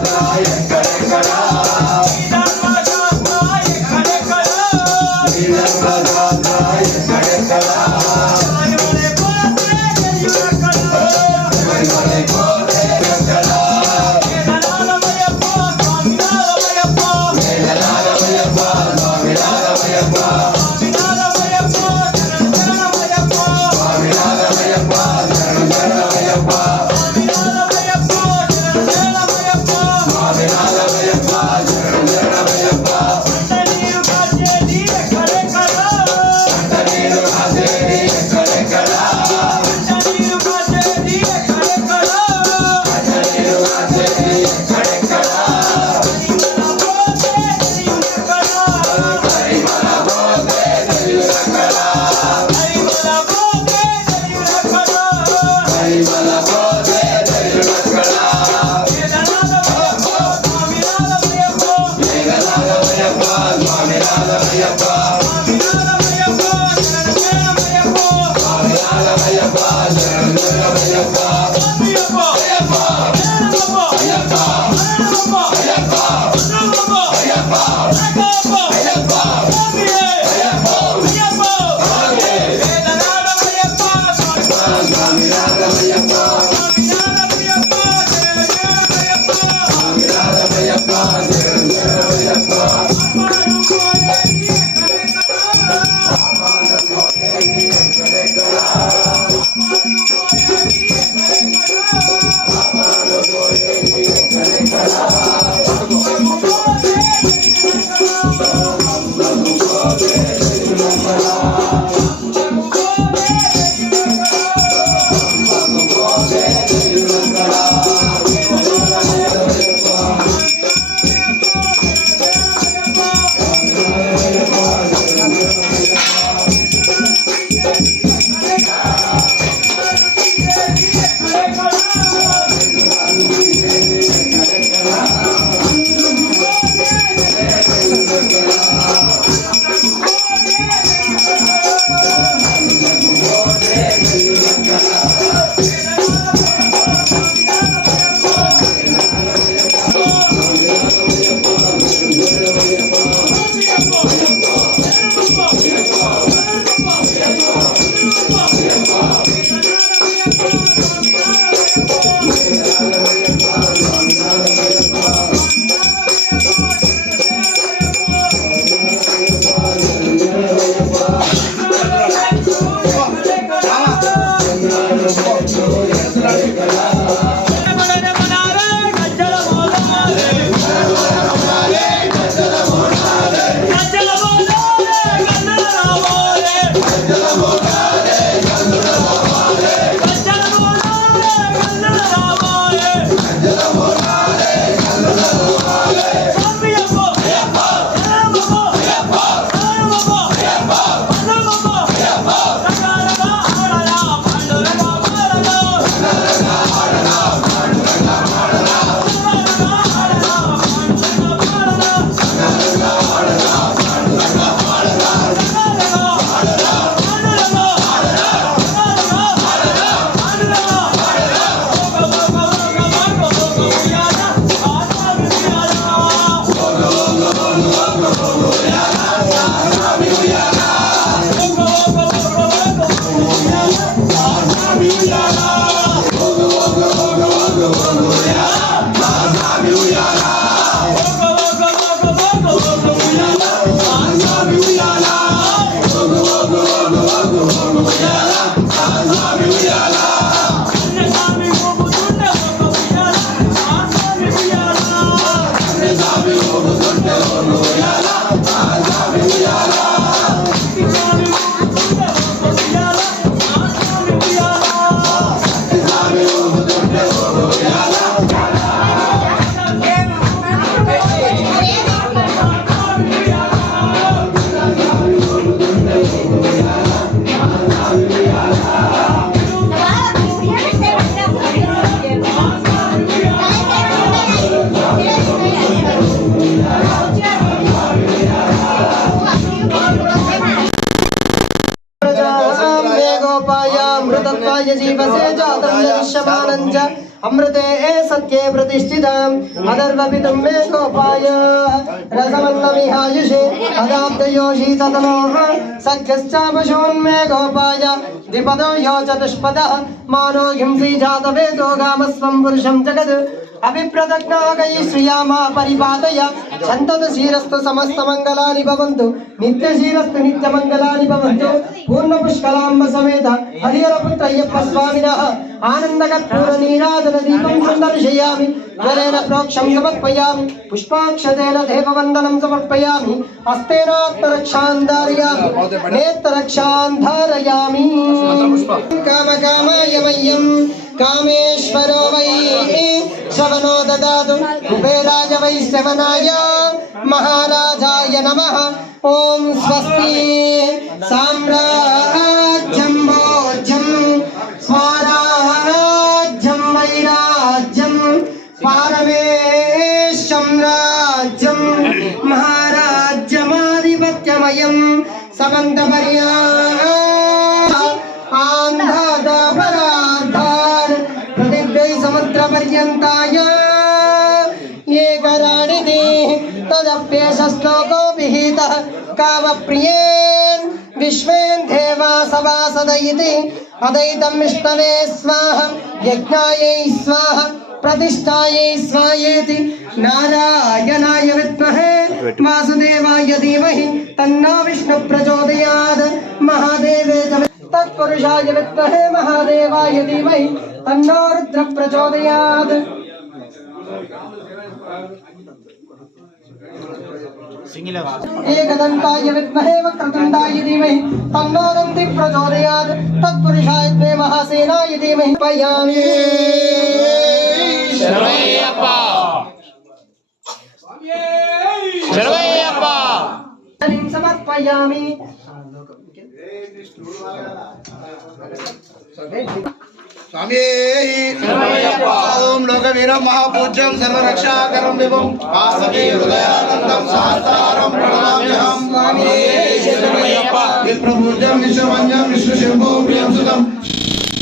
Bye. अमृते सत्ये प्रतिष्ठिताम् अदर्वपितुं मे गोपाय रसमन्नमिहायुषे अदाब्दयो शीततमोः सख्यश्चापशून्मे गोपाय द्विपदो यो चतुष्पदः मानो हिंसी जातवेदो गामस्वं पुरुषं जगत् अभिप्रदग्नागै श्रियामा परिपादय छन्दतु शीरस्तु समस्तमङ्गलानि भवन्तु नित्यशीरस्तु नित्यमङ्गलानि भवन्तु पूर्णपुष्कलाम्ब समेत हरिहरपुत्र अय्यप्प स्वामिनः आनन्दकर्पूरनीराजनदीपं सन्दर्शयामि जलेन प्रोक्षं समर्पयामि पुष्पाक्षतेन देववन्दनं समर्पयामि हस्तेनात्मरक्षां धारयामि नेत्ररक्षां धारयामि कामकामाय मह्यं कामेश्वरो वै श्रवणो ददातु कुबेराय वै श्रवणाय महाराजाय नमः ॐ स्वस्ति साम्राज्यं भोज्यं स्वराज्यं वैराज्यं पारमेशं राज्यं महाराज्यमाधिपत्यमयं समन्तपर्याय समुद्रपर्यन्ताय एकराणिति तदप्येष श्लोको विहितः कामप्रियेन् विश्वेन् देवा सभासदयिति अदैतं विष्णवे स्वाहा यज्ञायै स्वाहा प्रतिष्ठायै स्वाहेति नारायणाय विद्महे वासुदेवाय धीमहि तन्नो विष्णु प्रचोदयात् महादेवे तत्पुरुषाय विद्महे महादेवाय धीमहि तन्नो रुद्र प्रचोदयात् एकदन्ताय विद्महे वक्रतुण्डाय धीमहि तन्नो दन्ति प्रचोदयात् तत्पुरुषाय विद्महे महासेनाय धीमहि पयामि शरणमయ్యప్ప शरणमయ్యప్ప समर्पयामि स्वामी ओम लोकवीरं महापूज्यं सर्वरक्षाकरं विभुं वासवी हृदयानन्दं सहस्रारं प्रणमाम्यहं स्वामी शरणमయ్యప్ప विप्रपूज्यं विश्ववन्द्यं विष्णुशम्भो प्रियं सुतं